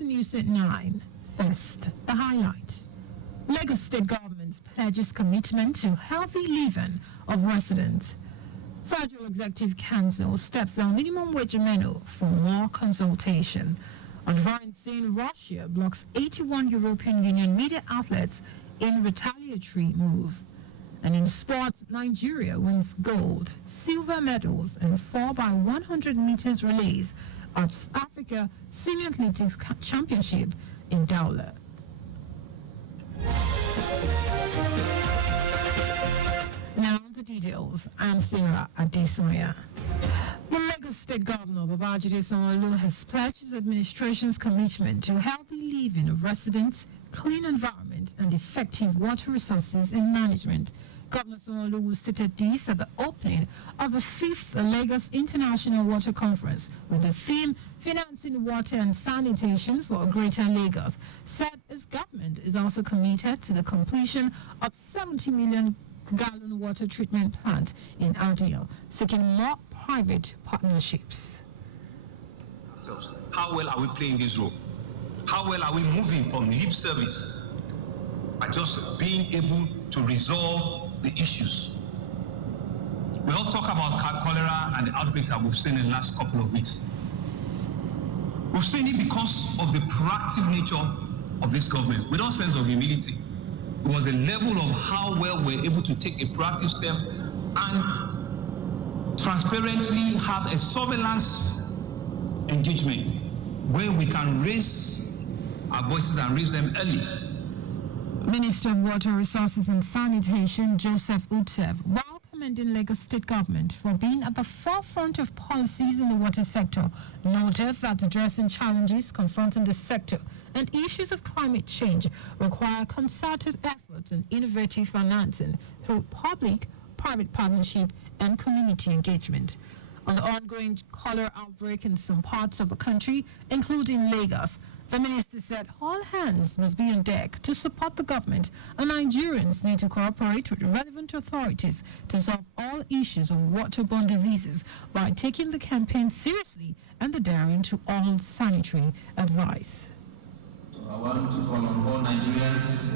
the news at 9. First, the highlights. Lagos State Government pledges commitment to healthy living of residents. Federal Executive Council steps down minimum wage menu for more consultation. On the foreign scene, Russia blocks 81 European Union media outlets in retaliatory move. And in sports, Nigeria wins gold, silver medals, and 4x100 meters relays at Africa Senior Athletics Championship in Douala. Now the details. I'm Sarah Adesanya. The Lagos State Governor Babajide Sanwo-Olu has pledged his administration's commitment to healthy living of residents, clean environment, and effective water resources in management. Governor Sanwo-Olu stated this at the opening of the 5th Lagos International Water Conference with the theme Financing Water and Sanitation for a Greater Lagos. Said his government is also committed to the completion of 70 million gallon water treatment plant in Adesanya, seeking more private partnerships. How well are we playing this role? How well are we moving from lip service by just being able to resolve the issues? We all talk about cholera and the outbreak that we've seen in the last couple of weeks. We've seen it because of the proactive nature of this government, with all sense of humility. It was a level of how well we're able to take a proactive step and transparently have a surveillance engagement where we can raise our voices and raise them early. Minister of Water Resources and Sanitation Joseph Utsev, while commending Lagos State Government for being at the forefront of policies in the water sector, noted that addressing challenges confronting the sector and issues of climate change require concerted efforts and innovative financing through public-private partnership and community engagement. On the ongoing cholera outbreak in some parts of the country, including Lagos, the minister said all hands must be on deck to support the government, and Nigerians need to cooperate with relevant authorities to solve all issues of waterborne diseases by taking the campaign seriously and adhering to all sanitary advice. I want to call on all Nigerians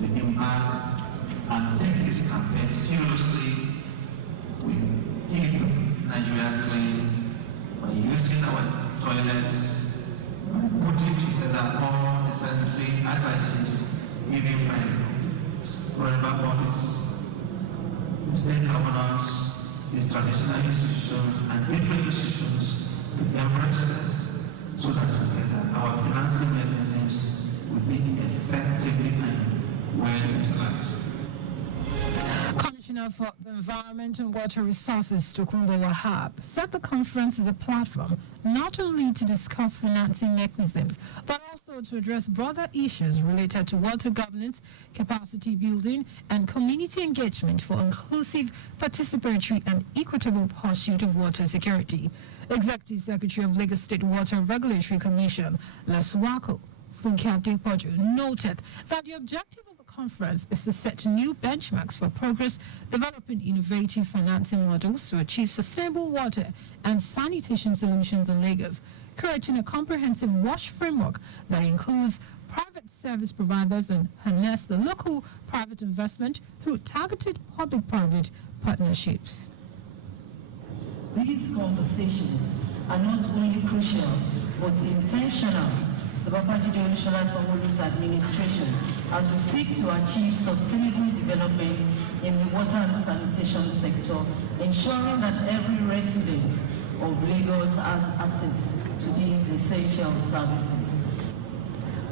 to embark and take this campaign seriously. We keep Nigeria clean by using our toilets, by putting together all the sanitary advices given by relevant bodies, the state governors, these traditional institutions, and different institutions to embrace this so that together our financing mechanisms will be effectively and well utilized. Commissioner for the Environment and Water Resources, Tokunbo Wahab, said the conference is a platform not only to discuss financing mechanisms, but also to address broader issues related to water governance, capacity building, and community engagement for inclusive, participatory, and equitable pursuit of water security. Executive Secretary of Lagos State Water Regulatory Commission, Laswako Funke Adepoju, noted that the objective of the conference is to set new benchmarks for progress, developing innovative financing models to achieve sustainable water and sanitation solutions in Lagos, creating a comprehensive WASH framework that includes private service providers and harness the local private investment through targeted public-private partnerships. These conversations are not only crucial but intentional to Babajide Olusola Sanwo-Olu's administration as we seek to achieve sustainable development in the water and sanitation sector, ensuring that every resident of Lagos has access to these essential services.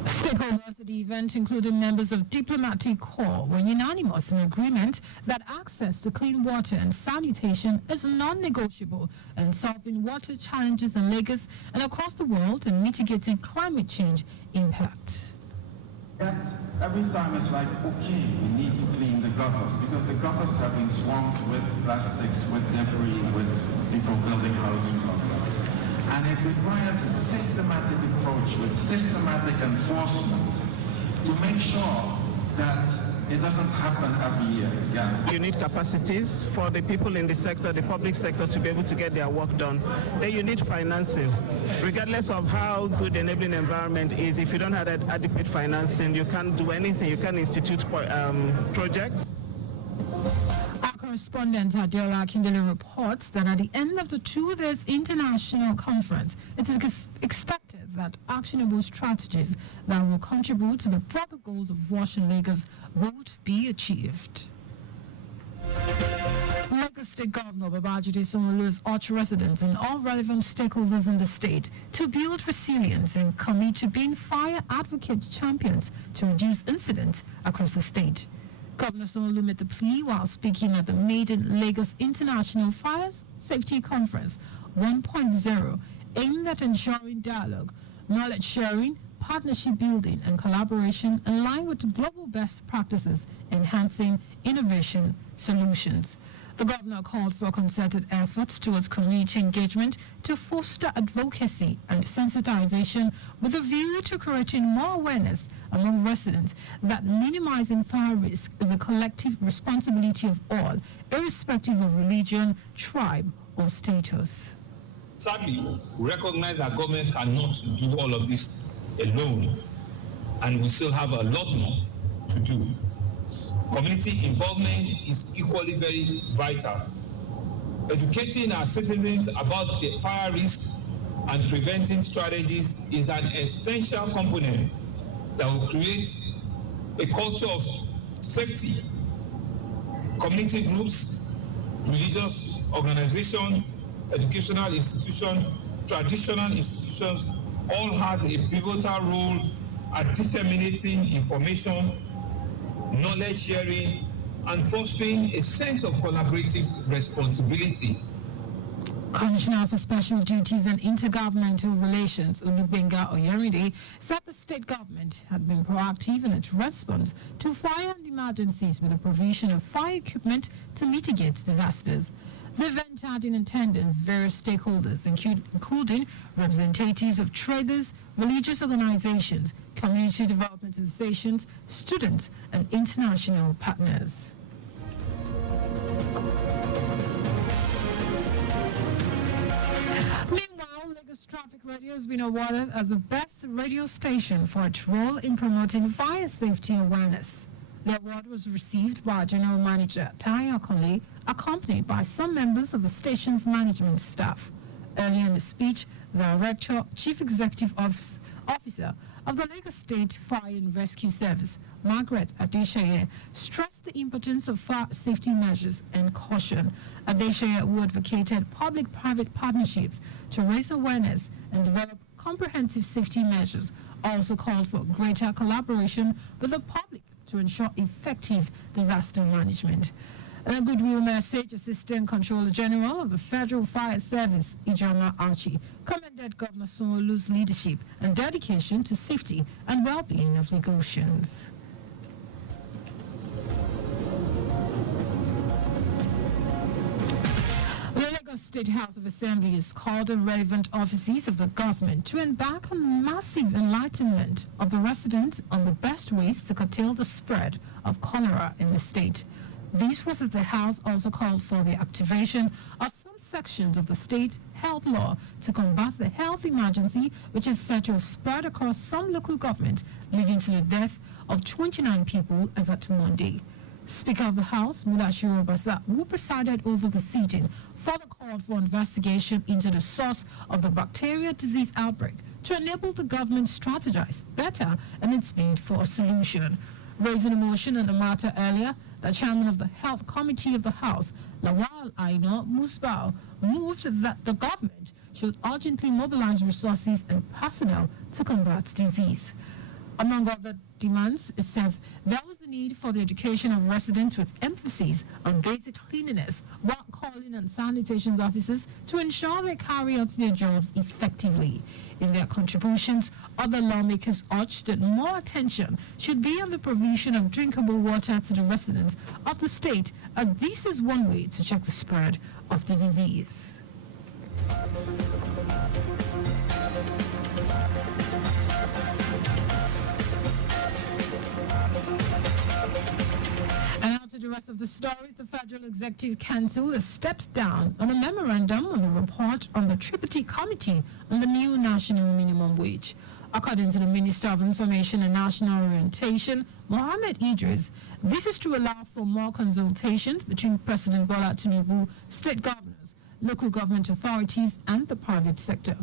Stakeholders at the event, including members of diplomatic corps, were unanimous in agreement that access to clean water and sanitation is non-negotiable in solving water challenges in Lagos and across the world and mitigating climate change impact. Every time it's like, okay, we need to clean the gutters because the gutters have been swamped with plastics, with debris, with people building houses on them. And it requires a systematic approach with systematic enforcement to make sure that it doesn't happen every year. Yeah. You need capacities for the people in the sector, the public sector, to be able to get their work done. Then you need financing. Regardless of how good the enabling environment is, if you don't have adequate financing, you can't do anything. You can't institute projects. Our correspondent Adela Kindele reports that at the end of the 2 days international conference, it is expected that actionable strategies that will contribute to the broader goals of washing Lagos would be achieved. Lagos State Governor Babajide Sanwo-Olu has urged residents and all relevant stakeholders in the state to build resilience and commit to being fire advocate champions to reduce incidents across the state. Governor Sanwo-Olu made the plea while speaking at the maiden Lagos International Fire Safety Conference 1.0, aimed at ensuring dialogue, knowledge sharing, partnership building, and collaboration in line with the global best practices, enhancing innovation solutions. The governor called for concerted efforts towards community engagement to foster advocacy and sensitization with a view to creating more awareness among residents that minimizing fire risk is a collective responsibility of all, irrespective of religion, tribe, or status. Sadly, we recognize that government cannot do all of this alone, and we still have a lot more to do. Community involvement is equally very vital. Educating our citizens about the fire risks and preventing strategies is an essential component that will create a culture of safety. Community groups, religious organizations, educational institutions, traditional institutions all have a pivotal role at disseminating information, knowledge sharing, and fostering a sense of collaborative responsibility. Commissioner for Special Duties and Intergovernmental Relations, Olubenga Oyeride, said the state government had been proactive in its response to fire and emergencies with the provision of fire equipment to mitigate disasters. The event had in attendance various stakeholders, including representatives of traders, religious organizations, community development associations, students, and international partners. Meanwhile, Lagos Traffic Radio has been awarded as the best radio station for its role in promoting fire safety awareness. The award was received by General Manager Tayo Akonle, accompanied by some members of the station's management staff. Earlier in the speech, the Director, Chief Executive Officer of the Lagos State Fire and Rescue Service, Margaret Adesanya, stressed the importance of fire safety measures and caution. Adesanya, who advocated public-private partnerships to raise awareness and develop comprehensive safety measures, also called for greater collaboration with the public to ensure effective disaster management. In a goodwill message, Assistant Controller General of the Federal Fire Service, Ijoma Archie, commended Governor Sanwo-Olu's leadership and dedication to safety and well-being of Lagosians. The Lagos State House of Assembly has called on relevant offices of the government to embark on massive enlightenment of the residents on the best ways to curtail the spread of cholera in the state. This was as the House also called for the activation of some sections of the state health law to combat the health emergency, which is said to have spread across some local government, leading to the death of 29 people as at Monday. Speaker of the House, Mudashiru Obasa, who presided over the sitting, further called for investigation into the source of the bacterial disease outbreak to enable the government to strategize better in its bid for a solution. Raising a motion on the matter earlier, the chairman of the Health Committee of the House, Lawal Aino Musbao, moved that the government should urgently mobilize resources and personnel to combat disease. Among other demands, it said there was the need for the education of residents with emphasis on basic cleanliness while calling on sanitation officers to ensure they carry out their jobs effectively. In their contributions, other lawmakers urged that more attention should be on the provision of drinkable water to the residents of the state, as this is one way to check the spread of the disease. rest of the stories, the Federal Executive Council has stepped down on a memorandum on the report on the Tripartite Committee on the new national minimum wage. According to the Minister of Information and National Orientation, Mohammed Idris, this is to allow for more consultations between President Bola Tinubu, state governors, local government authorities, and the private sector.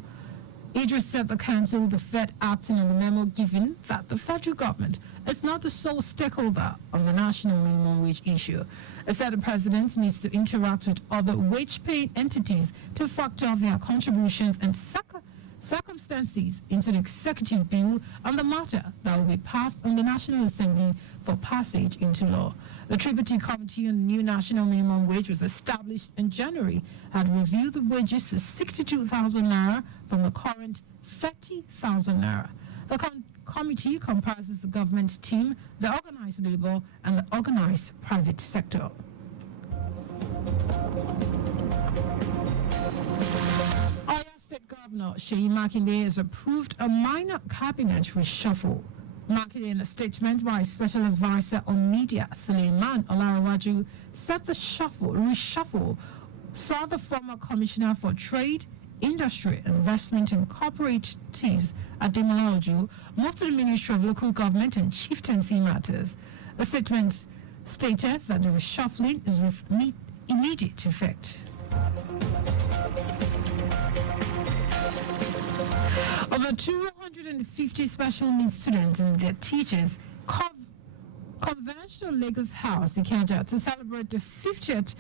Idris said the council, the Fed, acting on the memo given that the federal government is not the sole stakeholder on the national minimum wage issue. It said the president needs to interact with other wage-paying entities to factor their contributions and circumstances into the executive bill on the matter that will be passed on the National Assembly for passage into law. The Tripartite Committee on the new national minimum wage was established in January, had reviewed the wages to 62,000 naira from the current 30,000 naira. The committee comprises the government team, the organized labor, and the organized private sector. State Governor Seyi Makinde has approved a minor cabinet reshuffle. Makinde, in a statement by Special Advisor on Media, Suleiman Olarawaju, said the reshuffle saw the former Commissioner for Trade, Industry, Investment and Cooperatives, Ademola Ojo, move to the Ministry of Local Government and Chieftaincy Matters. The statement stated that the reshuffling is with immediate effect. Over 250 special needs students and their teachers converged to Lagos House, Ikeja, to celebrate the 59th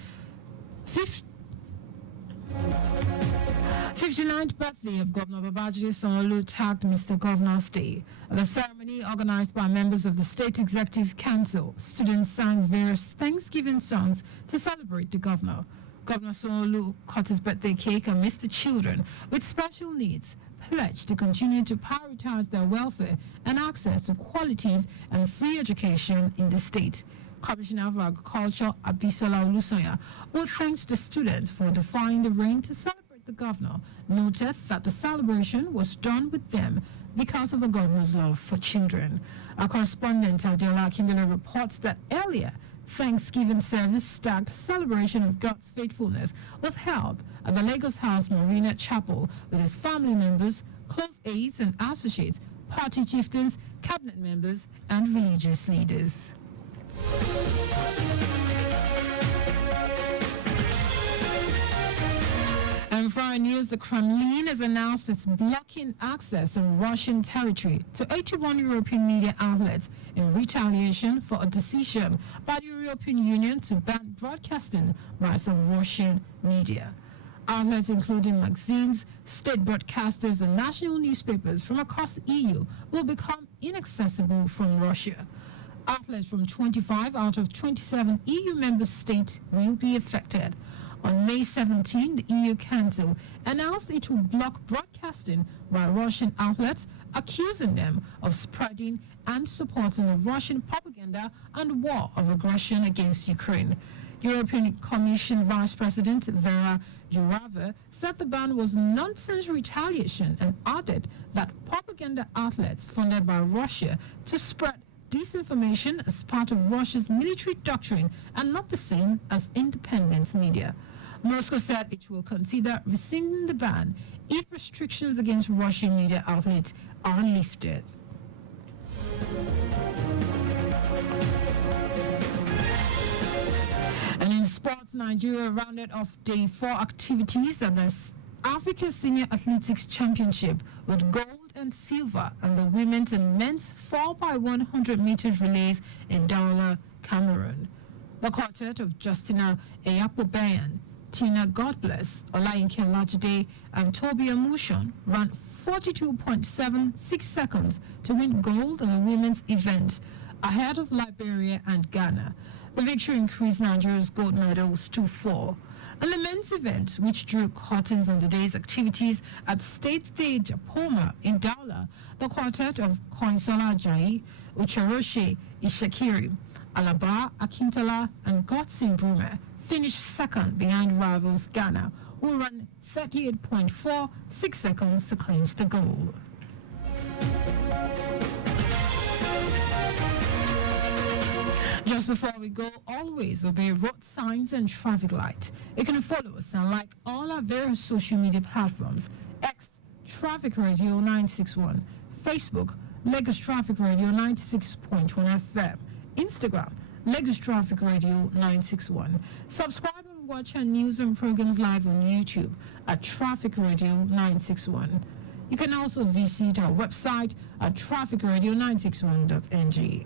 birthday of Governor Babajide Sanwo-Olu, tagged Mr. Governor's Day. At the ceremony, organized by members of the State Executive Council, students sang various Thanksgiving songs to celebrate the governor. Governor Sanwo-Olu cut his birthday cake amidst the children with special needs, pledged to continue to prioritize their welfare and access to quality and free education in the state. Commissioner for Agriculture Abisola Olusoya, who thanks the students for defying the rain to celebrate the governor, noted that the celebration was done with them because of the governor's love for children. Our correspondent Adela Kindele reports that earlier Thanksgiving service stacked celebration of God's faithfulness was held at the Lagos House Marina Chapel with his family members, close aides and associates, party chieftains, cabinet members, and religious leaders. And foreign news, the Kremlin has announced it's blocking access on Russian territory to 81 European media outlets in retaliation for a decision by the European Union to ban broadcasting by some Russian media. Outlets including magazines, state broadcasters, and national newspapers from across the EU will become inaccessible from Russia. Outlets from 25 out of 27 EU member states will be affected. On May 17, the EU Council announced it will block broadcasting by Russian outlets, accusing them of spreading and supporting the Russian propaganda and war of aggression against Ukraine. European Commission Vice President Vera Jourova said the ban was nonsense retaliation and added that propaganda outlets funded by Russia to spread disinformation as part of Russia's military doctrine and not the same as independent media. Moscow said it will consider rescinding the ban if restrictions against Russian media outlets are lifted. And in sports, Nigeria rounded off day 4 activities at the Africa Senior Athletics Championship with gold and silver and the women's and men's 4x100 meters relays in Douala, Cameroon. The quartet of Justina Eyapobayan, Tina Godbless, Olayinke Olajide, and Toby Amushon ran 42.76 seconds to win gold in the women's event, ahead of Liberia and Ghana. The victory increased Nigeria's gold medals to 4. In the men's event, which drew curtains on the day's activities at State Stage Poma in Douala, the quartet of Koinsola Ajayi, Ucheroche Ishakiri, Alaba Akintola, and Godson Brume finished second behind rivals Ghana, who ran 38.46 seconds to clinch the gold. Just before we go, always obey road signs and traffic lights. You can follow us and like all our various social media platforms. X, Traffic Radio 961. Facebook, Lagos Traffic Radio 96.1 FM. Instagram, Lagos Traffic Radio 961. Subscribe and watch our news and programs live on YouTube at Traffic Radio 961. You can also visit our website at trafficradio961.ng.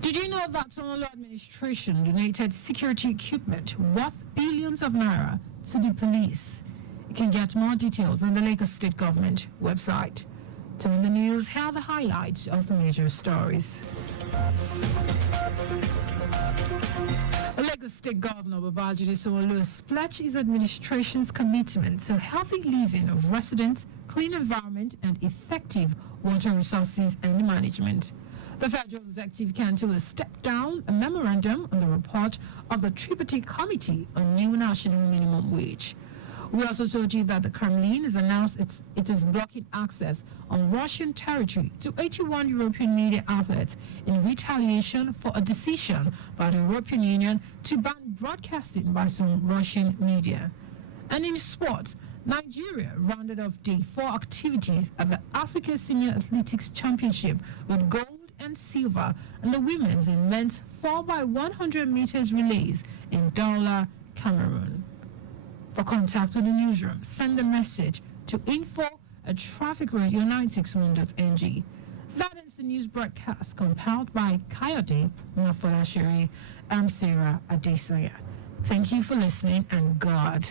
Did you know that Sonolo administration donated security equipment worth billions of naira to the police? You can get more details on the Lagos State Government website. To in the news, here are the highlights of the major stories. Lagos State Governor Babajide Sanwo-Olu pledged his administration's commitment to healthy living of residents, clean environment, and effective water resources and management. The Federal Executive Council has stepped down a memorandum on the report of the Tripartite Committee on New National Minimum Wage. We also told you that the Kremlin has announced it is blocking access on Russian territory to 81 European media outlets in retaliation for a decision by the European Union to ban broadcasting by some Russian media. And in sport, Nigeria rounded off day 4 activities at the Africa Senior Athletics Championship with gold and silver in the women's and men's 4x100 meters relays in Douala, Cameroon. For contact with the newsroom, send a message to info@trafficradio961.ng. That is the news broadcast compiled by Kayode Mafolashiri. I'm Sarah Adesanya. Thank you for listening, and God